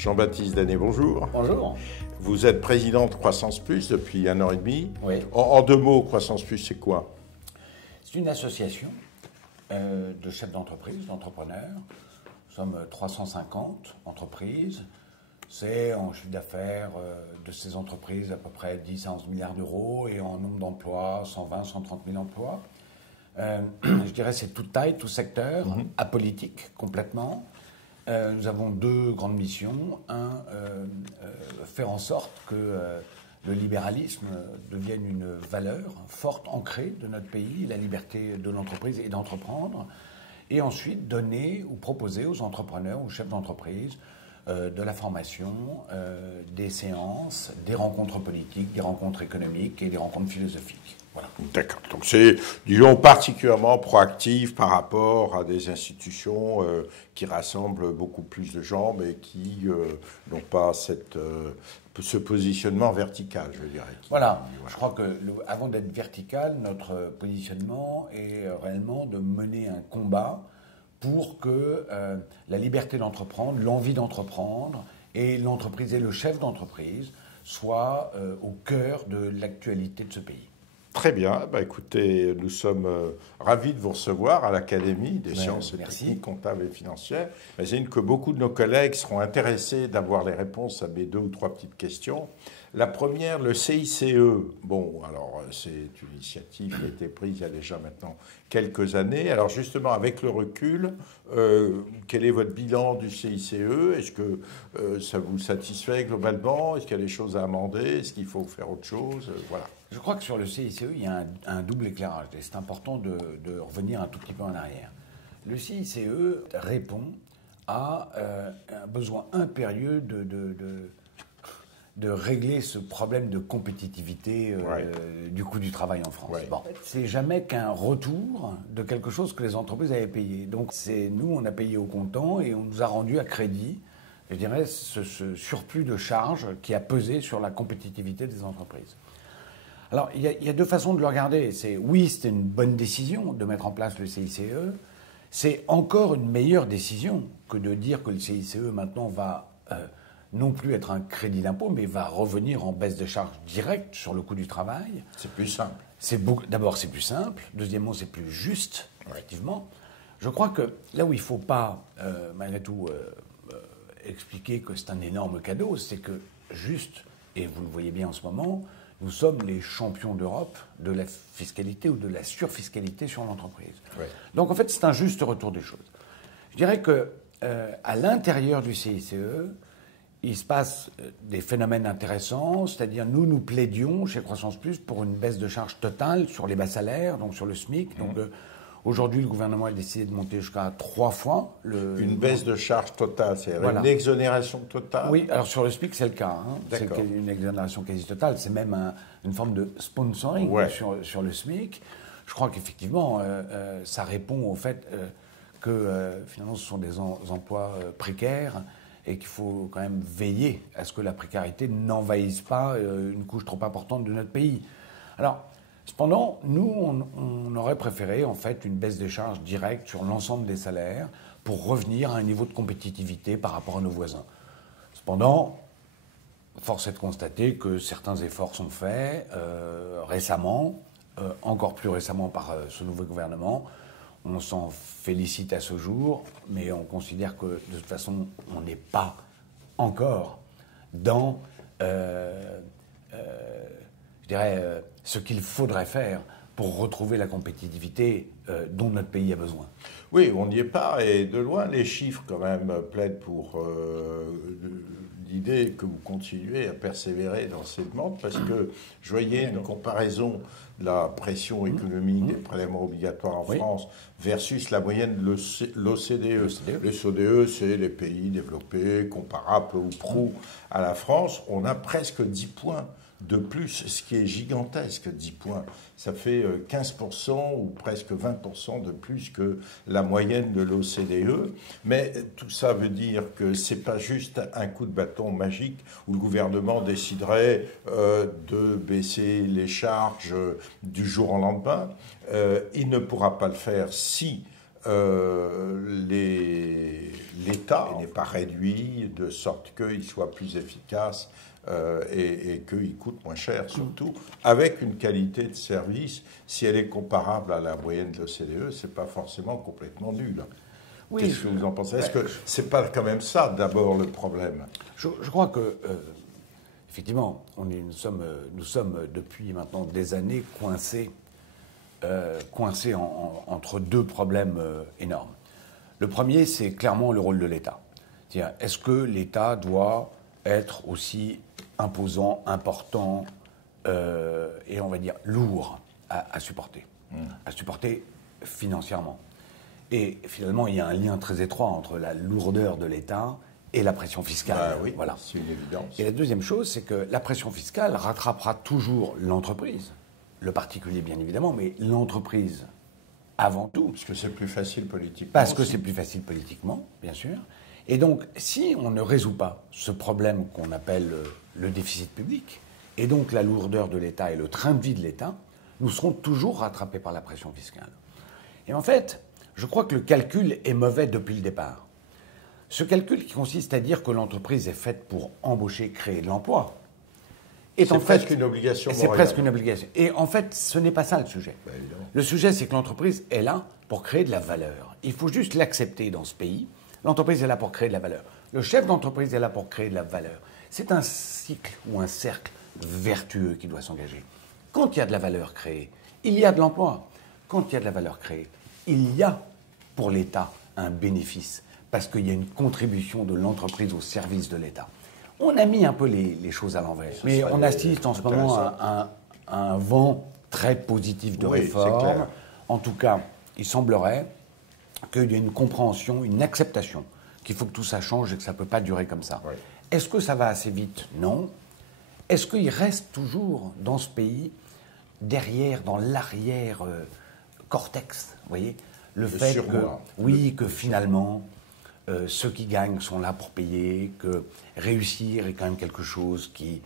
Jean-Baptiste Danet, bonjour. Bonjour. Vous êtes président de Croissance Plus depuis 1 an et demi. Oui. En 2 mots, Croissance Plus, c'est quoi? C'est une association de chefs d'entreprise, d'entrepreneurs. Nous sommes 350 entreprises. C'est en chiffre d'affaires de ces entreprises à peu près 10 à 11 milliards d'euros et en nombre d'emplois, 120, 130 000 emplois. Je dirais c'est toute taille, tout secteur, apolitique complètement. Nous avons 2 grandes missions. Faire en sorte que le libéralisme devienne une valeur forte, ancrée de notre pays, la liberté de l'entreprise et d'entreprendre. Et ensuite, donner ou proposer aux entrepreneurs, aux chefs d'entreprise, de la formation, des séances, des rencontres politiques, des rencontres économiques et des rencontres philosophiques. Voilà. D'accord. Donc c'est, disons, particulièrement proactif par rapport à des institutions qui rassemblent beaucoup plus de gens, mais qui n'ont pas ce positionnement vertical, je dirais. Voilà. Je crois que avant d'être vertical, notre positionnement est réellement de mener un combat pour que la liberté d'entreprendre, l'envie d'entreprendre et l'entreprise et le chef d'entreprise soient au cœur de l'actualité de ce pays. Très bien. Écoutez, nous sommes ravis de vous recevoir à l'Académie des sciences et techniques comptables et financières. J'imagine que beaucoup de nos collègues seront intéressés d'avoir les réponses à mes 2 ou 3 petites questions. La première, le CICE. Bon, alors, c'est une initiative qui a été prise il y a déjà maintenant quelques années. Alors, justement, avec le recul, quel est votre bilan du CICE? Est-ce que ça vous satisfait globalement? Est-ce qu'il y a des choses à amender? Est-ce qu'il faut faire autre chose? Voilà. Je crois que sur le CICE, il y a un double éclairage. Et c'est important de revenir un tout petit peu en arrière. Le CICE répond à un besoin impérieux de régler ce problème de compétitivité du coût du travail en France. Bon, c'est jamais qu'un retour de quelque chose que les entreprises avaient payé. Donc nous, on a payé au comptant et on nous a rendu à crédit, je dirais, ce surplus de charges qui a pesé sur la compétitivité des entreprises. Alors, il y a 2 façons de le regarder. Oui, c'était une bonne décision de mettre en place le CICE. C'est encore une meilleure décision que de dire que le CICE maintenant va non plus être un crédit d'impôt, mais va revenir en baisse de charges directe sur le coût du travail. C'est plus simple. D'abord, c'est plus simple. Deuxièmement, c'est plus juste, effectivement. Je crois que là où il ne faut pas, malgré tout, expliquer que c'est un énorme cadeau, c'est que juste, et vous le voyez bien en ce moment, nous sommes les champions d'Europe de la fiscalité ou de la surfiscalité sur l'entreprise. Oui. Donc en fait, c'est un juste retour des choses. Je dirais que à l'intérieur du CICE, il se passe des phénomènes intéressants, c'est-à-dire nous plaidions chez Croissance Plus pour une baisse de charge totale sur les bas salaires, donc sur le SMIC. Donc aujourd'hui, le gouvernement a décidé de monter jusqu'à 3 fois une baisse de charge totale, c'est-à-dire une exonération totale? Oui, alors sur le SMIC, c'est le cas. C'est une exonération quasi totale. C'est même une forme de sponsoring sur le SMIC. Je crois qu'effectivement, ça répond au fait que finalement, ce sont des emplois précaires et qu'il faut quand même veiller à ce que la précarité n'envahisse pas une couche trop importante de notre pays. Alors, cependant, nous, on aurait préféré en fait une baisse des charges directe sur l'ensemble des salaires pour revenir à un niveau de compétitivité par rapport à nos voisins. Cependant, force est de constater que certains efforts sont faits récemment, encore plus récemment par ce nouveau gouvernement. On s'en félicite à ce jour, mais on considère que de toute façon, on n'est pas encore dans ce qu'il faudrait faire pour retrouver la compétitivité dont notre pays a besoin. Oui, on n'y est pas, et de loin, les chiffres quand même plaident pour l'idée que vous continuez à persévérer dans cette demandes, parce que je voyais une comparaison de la pression économique des prélèvements obligatoires en France versus la moyenne de l'OCDE. L'OCDE, c'est les pays développés, comparables ou pro à la France. On a presque 10 points de plus, ce qui est gigantesque, 10 points. Ça fait 15% ou presque 20% de plus que la moyenne de l'OCDE. Mais tout ça veut dire que ce n'est pas juste un coup de bâton magique où le gouvernement déciderait de baisser les charges du jour au lendemain. Il ne pourra pas le faire si l'État n'est pas réduit de sorte qu'il soit plus efficace et qu'il coûte moins cher, surtout avec une qualité de service. Si elle est comparable à la moyenne de l'OCDE, c'est pas forcément complètement nul. Oui, qu'est-ce que vous en pensez? Est-ce que c'est pas quand même ça d'abord le problème? Je crois que effectivement, nous sommes depuis maintenant des années coincés entre deux problèmes énormes. Le premier, c'est clairement le rôle de l'État. C'est-à-dire, est-ce que l'État doit être aussi imposant, important et on va dire lourd à supporter financièrement? Et finalement, il y a un lien très étroit entre la lourdeur de l'État et la pression fiscale. Oui, voilà. C'est une évidence. Et la deuxième chose, c'est que la pression fiscale rattrapera toujours l'entreprise, le particulier bien évidemment, mais l'entreprise avant tout. Parce que c'est plus facile politiquement. Parce que c'est plus facile politiquement, bien sûr. Et donc, si on ne résout pas ce problème qu'on appelle le déficit public, et donc la lourdeur de l'État et le train de vie de l'État, nous serons toujours rattrapés par la pression fiscale. Et en fait, je crois que le calcul est mauvais depuis le départ. Ce calcul qui consiste à dire que l'entreprise est faite pour embaucher, créer de l'emploi, c'est presque une obligation morale. C'est presque une obligation. Et en fait, ce n'est pas ça le sujet. Le sujet, c'est que l'entreprise est là pour créer de la valeur. Il faut juste l'accepter dans ce pays. L'entreprise est là pour créer de la valeur. Le chef d'entreprise est là pour créer de la valeur. C'est un cycle ou un cercle vertueux qui doit s'engager. Quand il y a de la valeur créée, il y a de l'emploi. Quand il y a de la valeur créée, il y a pour l'État un bénéfice parce qu'il y a une contribution de l'entreprise au service de l'État. On a mis un peu les choses à l'envers. Mais on assiste en ce moment à un vent très positif de réforme. En tout cas, il semblerait qu'il y ait une compréhension, une acceptation qu'il faut que tout ça change et que ça ne peut pas durer comme ça. Oui. Est-ce que ça va assez vite? Non. Est-ce qu'il reste toujours dans ce pays, derrière, dans l'arrière-cortex, vous voyez, le fait que finalement, ceux qui gagnent sont là pour payer, que réussir est quand même quelque chose qui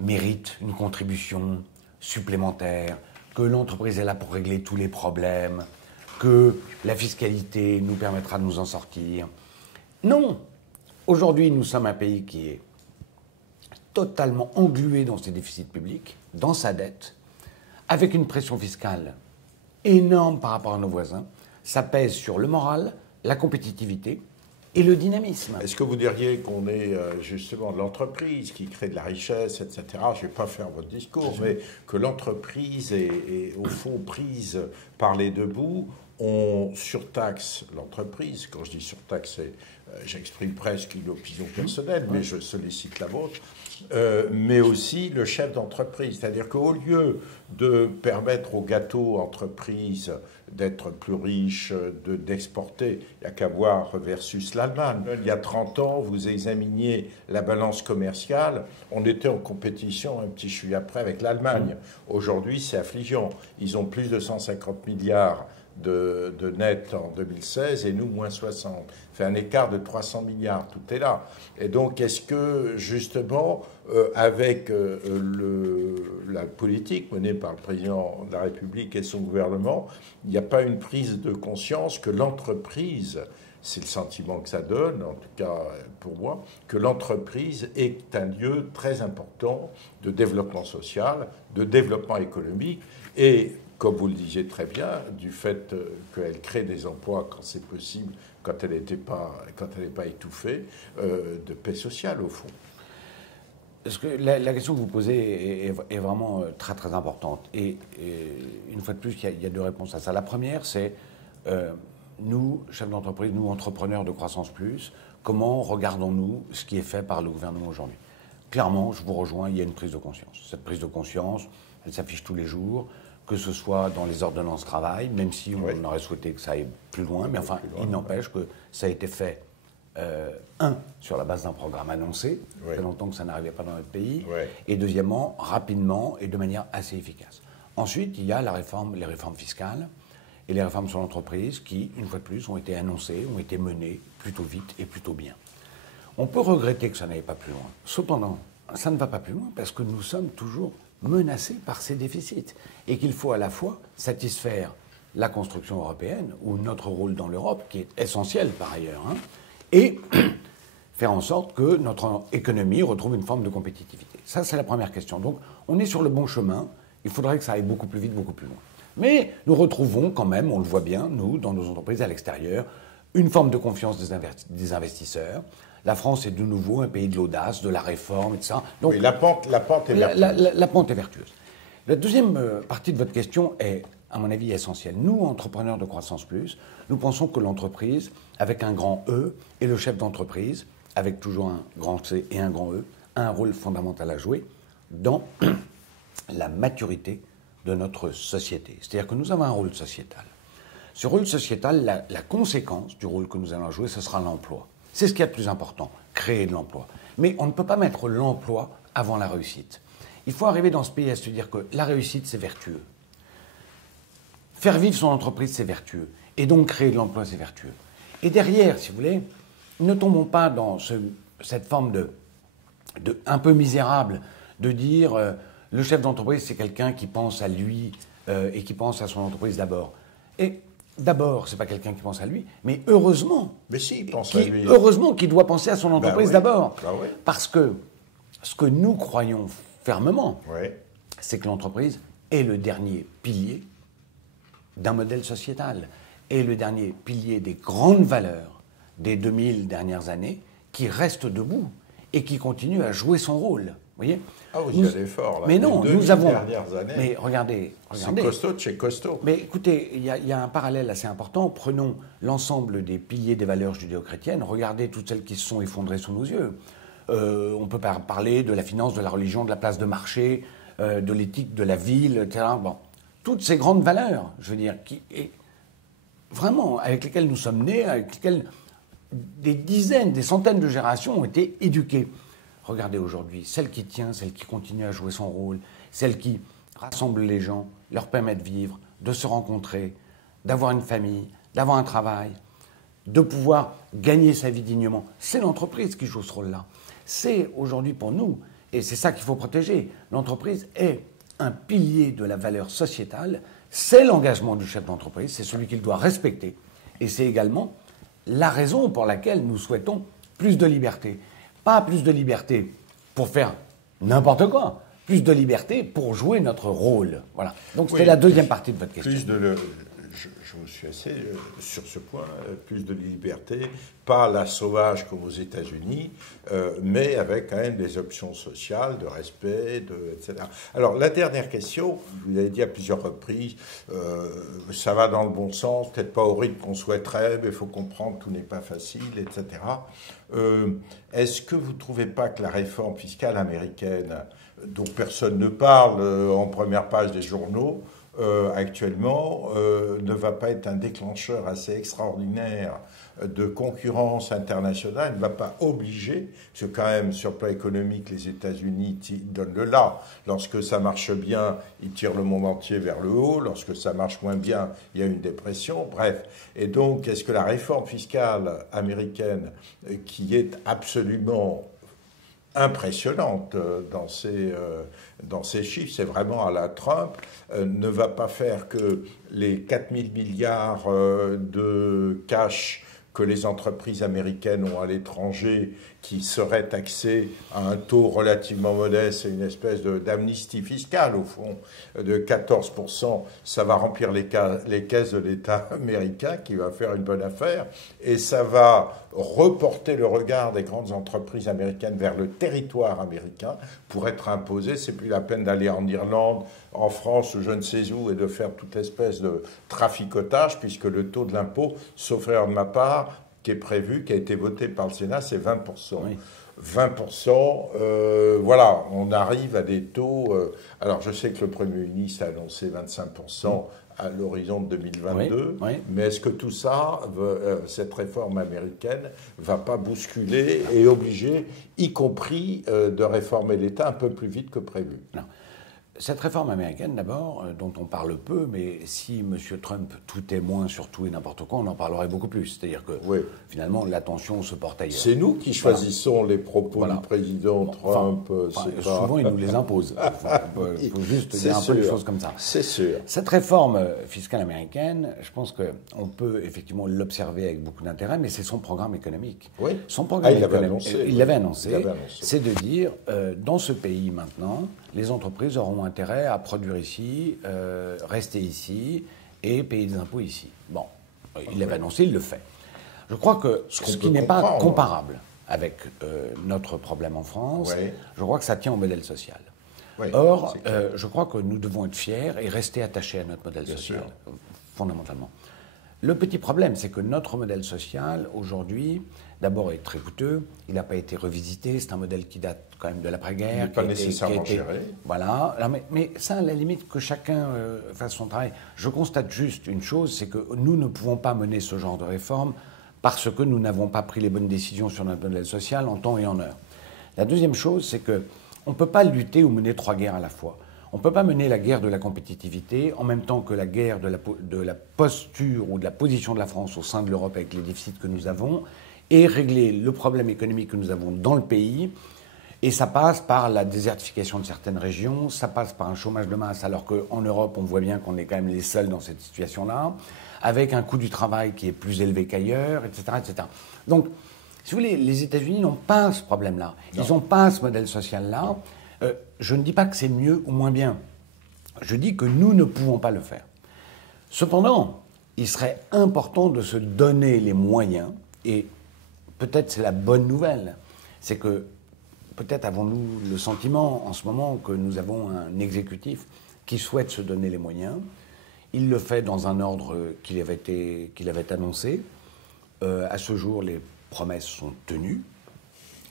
mérite une contribution supplémentaire, que l'entreprise est là pour régler tous les problèmes, que la fiscalité nous permettra de nous en sortir. Non. Aujourd'hui, nous sommes un pays qui est totalement englué dans ses déficits publics, dans sa dette, avec une pression fiscale énorme par rapport à nos voisins. Ça pèse sur le moral, la compétitivité et le dynamisme. Est-ce que vous diriez qu'on est justement l'entreprise qui crée de la richesse, etc. Je ne vais pas faire votre discours, mais que l'entreprise est au fond prise par les deux bouts, on surtaxe l'entreprise. Quand je dis surtaxe, j'exprime presque une opinion personnelle, mais je sollicite la vôtre. Mais aussi le chef d'entreprise. C'est-à-dire qu'au lieu de permettre au gâteau entreprise d'être plus riche, d'exporter, il n'y a qu'à voir versus l'Allemagne. Il y a 30 ans, vous examiniez la balance commerciale, on était en compétition un petit chouïa après avec l'Allemagne. Aujourd'hui, c'est affligeant. Ils ont plus de 150 milliards de net en 2016 et nous, moins 60. Fait un écart de 300 milliards, tout est là. Et donc, est-ce que, justement, avec la politique menée par le président de la République et son gouvernement, il n'y a pas une prise de conscience que l'entreprise, c'est le sentiment que ça donne, en tout cas pour moi, que l'entreprise est un lieu très important de développement social, de développement économique et, comme vous le disiez très bien, du fait qu'elle crée des emplois quand c'est possible, quand elle n'est pas étouffée, de paix sociale au fond. Parce que la question que vous posez est vraiment très très importante. Et une fois de plus, il y a deux réponses à ça. La première, c'est nous, chefs d'entreprise, nous, entrepreneurs de Croissance Plus, comment regardons-nous ce qui est fait par le gouvernement aujourd'hui? Clairement, je vous rejoins, il y a une prise de conscience. Cette prise de conscience, elle s'affiche tous les jours, que ce soit dans les ordonnances travail, même si on aurait souhaité que ça aille plus loin, mais enfin, il n'empêche que ça a été fait, sur la base d'un programme annoncé, ça fait longtemps que ça n'arrivait pas dans notre pays, et deuxièmement, rapidement et de manière assez efficace. Ensuite, il y a les réformes fiscales et les réformes sur l'entreprise qui, une fois de plus, ont été annoncées, ont été menées plutôt vite et plutôt bien. On peut regretter que ça n'aille pas plus loin. Cependant, ça ne va pas plus loin parce que nous sommes toujours menacés par ces déficits et qu'il faut à la fois satisfaire la construction européenne, ou notre rôle dans l'Europe, qui est essentiel par ailleurs, hein, et faire en sorte que notre économie retrouve une forme de compétitivité. Ça, c'est la première question. Donc, on est sur le bon chemin. Il faudrait que ça aille beaucoup plus vite, beaucoup plus loin. Mais nous retrouvons quand même, on le voit bien, nous, dans nos entreprises à l'extérieur, une forme de confiance des investisseurs. La France est de nouveau un pays de l'audace, de la réforme, etc. Donc, oui, la pente est vertueuse. La pente est vertueuse. La deuxième partie de votre question est, à mon avis, essentielle. Nous, entrepreneurs de Croissance Plus, nous pensons que l'entreprise, avec un grand E, et le chef d'entreprise, avec toujours un grand C et un grand E, a un rôle fondamental à jouer dans la maturité de notre société. C'est-à-dire que nous avons un rôle sociétal. Ce rôle sociétal, la conséquence du rôle que nous allons jouer, ce sera l'emploi. C'est ce qu'il y a de plus important, créer de l'emploi. Mais on ne peut pas mettre l'emploi avant la réussite. Il faut arriver dans ce pays à se dire que la réussite, c'est vertueux. Faire vivre son entreprise, c'est vertueux. Et donc créer de l'emploi, c'est vertueux. Et derrière, si vous voulez, ne tombons pas dans cette forme un peu misérable de dire le chef d'entreprise, c'est quelqu'un qui pense à lui et qui pense à son entreprise d'abord. Et d'abord, c'est pas quelqu'un qui pense à lui, mais heureusement. Mais si, il pense à lui. Heureusement qu'il doit penser à son entreprise d'abord. Oui. Parce que ce que nous croyons fermement, c'est que l'entreprise est le dernier pilier d'un modèle sociétal, est le dernier pilier des grandes valeurs des 2000 dernières années qui reste debout et qui continue à jouer son rôle. Vous voyez ? Ah, vous y allez fort, là. Mais non, nous avons... dernières années. Mais regardez. C'est costaud de chez costaud. Mais écoutez, il y a un parallèle assez important. Prenons l'ensemble des piliers des valeurs judéo-chrétiennes. Regardez toutes celles qui se sont effondrées sous nos yeux. On peut parler de la finance, de la religion, de la place de marché, de l'éthique de la ville, etc. Bon, toutes ces grandes valeurs, je veux dire, vraiment, avec lesquelles nous sommes nés, avec lesquelles des dizaines, des centaines de générations ont été éduquées. Regardez aujourd'hui, celle qui tient, celle qui continue à jouer son rôle, celle qui rassemble les gens, leur permet de vivre, de se rencontrer, d'avoir une famille, d'avoir un travail, de pouvoir gagner sa vie dignement. C'est l'entreprise qui joue ce rôle-là. C'est aujourd'hui pour nous, et c'est ça qu'il faut protéger. L'entreprise est un pilier de la valeur sociétale, c'est l'engagement du chef d'entreprise, c'est celui qu'il doit respecter. Et c'est également la raison pour laquelle nous souhaitons plus de liberté. Pas plus de liberté pour faire n'importe quoi, plus de liberté pour jouer notre rôle. Voilà. Donc c'était la deuxième partie de votre question. Je vous suis assez sur ce point, plus de liberté, pas la sauvage comme aux États-Unis, mais avec quand même des options sociales, de respect, etc. Alors la dernière question, vous l'avez dit à plusieurs reprises, ça va dans le bon sens, peut-être pas au rythme qu'on souhaiterait, mais il faut comprendre que tout n'est pas facile, etc. Est-ce que vous ne trouvez pas que la réforme fiscale américaine, dont personne ne parle en première page des journaux, actuellement, ne va pas être un déclencheur assez extraordinaire de concurrence internationale, ne va pas obliger, parce que quand même, sur le plan économique, les États-Unis donnent le là. Lorsque ça marche bien, ils tirent le monde entier vers le haut. Lorsque ça marche moins bien, il y a une dépression. Bref. Et donc, est-ce que la réforme fiscale américaine, qui est absolument impressionnante dans ces chiffres, c'est vraiment à la Trump, ne va pas faire que les 4 000 milliards de cash que les entreprises américaines ont à l'étranger, qui seraient taxés à un taux relativement modeste, c'est une espèce d'amnistie fiscale, au fond, de 14%, ça va remplir les caisses de l'État américain, qui va faire une bonne affaire, et ça va reporter le regard des grandes entreprises américaines vers le territoire américain pour être imposé. C'est plus la peine d'aller en Irlande, en France ou je ne sais où, et de faire toute espèce de traficotage, puisque le taux de l'impôt, sauf erreur de ma part, qui est prévu, qui a été voté par le Sénat, c'est 20%. Oui. 20%, voilà, on arrive à des taux... alors, je sais que le Premier ministre a annoncé 25% à l'horizon de 2022, mais est-ce que tout ça, cette réforme américaine, ne va pas bousculer et obliger, y compris, de réformer l'État un peu plus vite que prévu? Non. Cette réforme américaine, d'abord, dont on parle peu, mais si M. Trump tout est moins sur tout et n'importe quoi, on en parlerait beaucoup plus. C'est-à-dire que, finalement, l'attention se porte ailleurs. C'est nous qui choisissons les propos du président Trump. Souvent, il nous les impose. Il faut juste dire un peu les choses comme ça. C'est sûr. Cette réforme fiscale américaine, je pense qu'on peut effectivement l'observer avec beaucoup d'intérêt, mais c'est son programme économique. Oui. Son programme économique, il l'avait annoncé. C'est de dire, dans ce pays maintenant, les entreprises auront intérêt à produire ici, rester ici et payer des impôts ici. Bon, il l'avait annoncé, il le fait. Je crois que ce qui n'est pas comparable avec notre problème en France, je crois que ça tient au modèle social. Or, je crois que nous devons être fiers et rester attachés à notre modèle social, fondamentalement. Le petit problème, c'est que notre modèle social, aujourd'hui, d'abord est très coûteux, il n'a pas été revisité, c'est un modèle qui date quand même de l'après-guerre. Il n'est pas nécessairement géré. Voilà, alors, mais ça, à la limite, que chacun fasse son travail. Je constate juste une chose, c'est que nous ne pouvons pas mener ce genre de réforme parce que nous n'avons pas pris les bonnes décisions sur notre modèle social en temps et en heure. La deuxième chose, c'est qu'on ne peut pas lutter ou mener 3 guerres à la fois. On ne peut pas mener la guerre de la compétitivité en même temps que la guerre de la posture ou de la position de la France au sein de l'Europe avec les déficits que nous avons et régler le problème économique que nous avons dans le pays. Et ça passe par la désertification de certaines régions, ça passe par un chômage de masse, alors qu'en Europe, on voit bien qu'on est quand même les seuls dans cette situation-là, avec un coût du travail qui est plus élevé qu'ailleurs, etc., etc. Donc, si vous voulez, les États-Unis n'ont pas ce problème-là. Ils n'ont pas ce modèle social-là. Je ne dis pas que c'est mieux ou moins bien. Je dis que nous ne pouvons pas le faire. Cependant, il serait important de se donner les moyens, et peut-être c'est la bonne nouvelle, c'est que peut-être avons-nous le sentiment en ce moment que nous avons un exécutif qui souhaite se donner les moyens. Il le fait dans un ordre qu'il avait annoncé. À ce jour, les promesses sont tenues.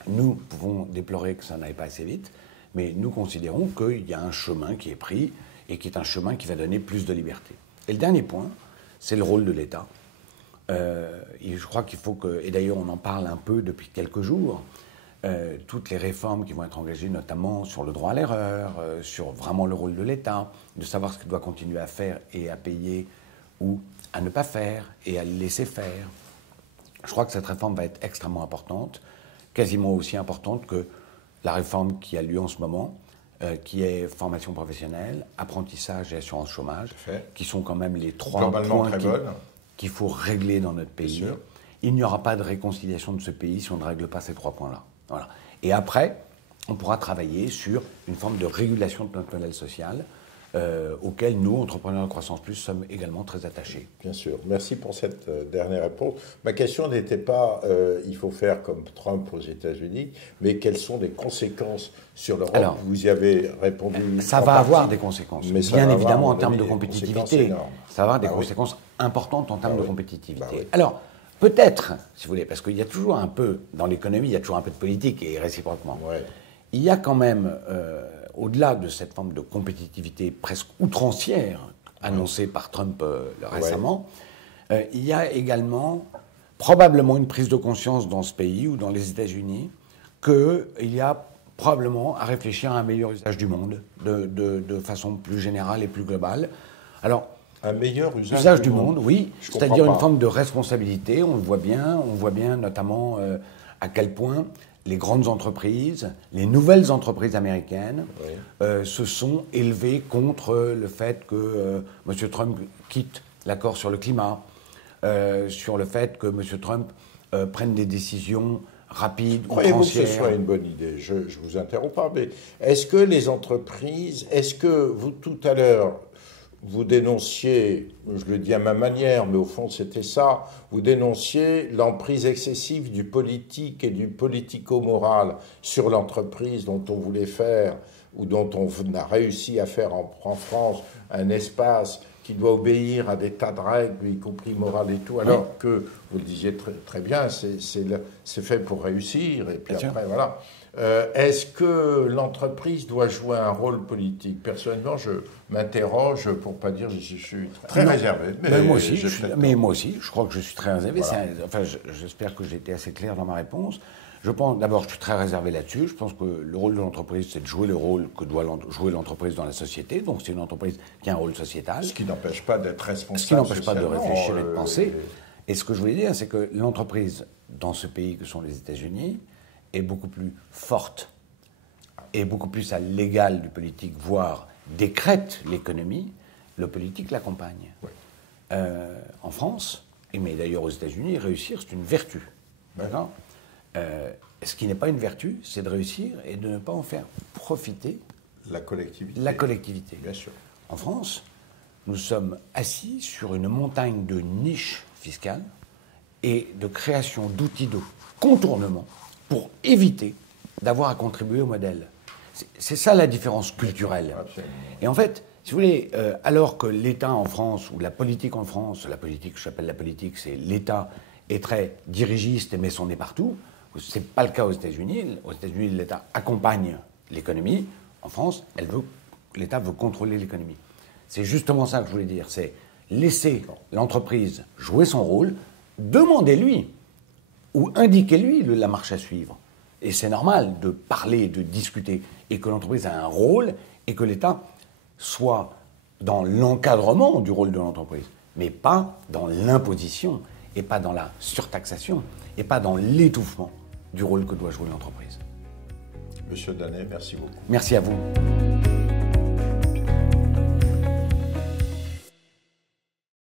Nous pouvons déplorer que ça n'aille pas assez vite, mais nous considérons qu'il y a un chemin qui est pris et qui est un chemin qui va donner plus de liberté. Et le dernier point, c'est le rôle de l'État. Je crois qu'il faut que, et d'ailleurs on en parle un peu depuis quelques jours, toutes les réformes qui vont être engagées, notamment sur le droit à l'erreur, sur vraiment le rôle de l'État, de savoir ce qu'il doit continuer à faire et à payer ou à ne pas faire et à le laisser faire. Je crois que cette réforme va être extrêmement importante, quasiment aussi importante que la réforme qui a lieu en ce moment, qui est formation professionnelle, apprentissage et assurance chômage, qui sont quand même les 3 points qu'il faut régler dans notre pays. Il n'y aura pas de réconciliation de ce pays si on ne règle pas ces 3 points-là. Voilà. Et après, on pourra travailler sur une forme de régulation de notre modèle social, auquel nous, entrepreneurs de Croissance Plus, sommes également très attachés. Bien sûr. Merci pour cette dernière réponse. Ma question n'était pas il faut faire comme Trump aux États-Unis, mais quelles sont les conséquences sur l'Europe? Vous y avez répondu. Ça va avoir des conséquences, mais bien évidemment en termes de compétitivité. Ça va avoir des conséquences importantes en termes de compétitivité. Alors, peut-être, si vous voulez, parce qu'il y a toujours un peu, dans l'économie, il y a toujours un peu de politique et réciproquement. Il y a quand même, au-delà de cette forme de compétitivité presque outrancière annoncée par Trump récemment, il y a également probablement une prise de conscience dans ce pays ou dans les États-Unis qu'il y a probablement à réfléchir à un meilleur usage du monde de façon plus générale et plus globale. Alors, un meilleur usage du monde, oui, c'est-à-dire une forme de responsabilité. On voit bien notamment à quel point les grandes entreprises, les nouvelles entreprises américaines se sont élevées contre le fait que M. Trump quitte l'accord sur le climat, sur le fait que M. Trump prenne des décisions rapides, outrancières. Croyez-vous que ce soit une bonne idée? Je ne vous interromps pas, mais est-ce que les entreprises, est-ce que vous, tout à l'heure, vous dénonciez, je le dis à ma manière, mais au fond c'était ça, vous dénonciez l'emprise excessive du politique et du politico-moral sur l'entreprise dont on voulait faire, ou dont on a réussi à faire en France un espace qui doit obéir à des tas de règles, y compris morales et tout, alors que, vous le disiez très bien, c'est fait pour réussir, et puis après, voilà. Est-ce que l'entreprise doit jouer un rôle politique? Personnellement, je m'interroge, pour ne pas dire je suis très réservé. Mais moi aussi, je crois que je suis très réservé. Voilà. J'espère que j'ai été assez clair dans ma réponse. Je pense, d'abord, je suis très réservé là-dessus. Je pense que le rôle de l'entreprise, c'est de jouer le rôle que doit jouer l'entreprise dans la société. Donc, c'est une entreprise qui a un rôle sociétal. Ce qui n'empêche pas d'être responsable. Ce qui n'empêche pas de réfléchir et de penser. Et ce que je voulais dire, c'est que l'entreprise, dans ce pays que sont les États-Unis, est beaucoup plus forte et beaucoup plus à l'égal du politique, voire décrète l'économie. Le politique l'accompagne. Oui. En France, mais d'ailleurs aux États-Unis, réussir, c'est une vertu. D'accord ? Ce qui n'est pas une vertu, c'est de réussir et de ne pas en faire profiter la collectivité. La collectivité. Bien sûr. En France, nous sommes assis sur une montagne de niches fiscales et de création d'outils de contournement pour éviter d'avoir à contribuer au modèle. C'est ça la différence culturelle. Absolument. Et en fait, si vous voulez, alors que l'État en France, ou la politique en France, la politique, j'appelle la politique, c'est l'État est très dirigiste et met son nez partout. Ce n'est pas le cas aux États-Unis. Aux États-Unis, l'État accompagne l'économie. En France, l'État veut contrôler l'économie. C'est justement ça que je voulais dire. C'est laisser l'entreprise jouer son rôle, demandez-lui ou indiquez-lui la marche à suivre. Et c'est normal de parler, de discuter, et que l'entreprise a un rôle et que l'État soit dans l'encadrement du rôle de l'entreprise, mais pas dans l'imposition, et pas dans la surtaxation, et pas dans l'étouffement du rôle que doit jouer l'entreprise. Monsieur Danet, merci beaucoup. Merci à vous.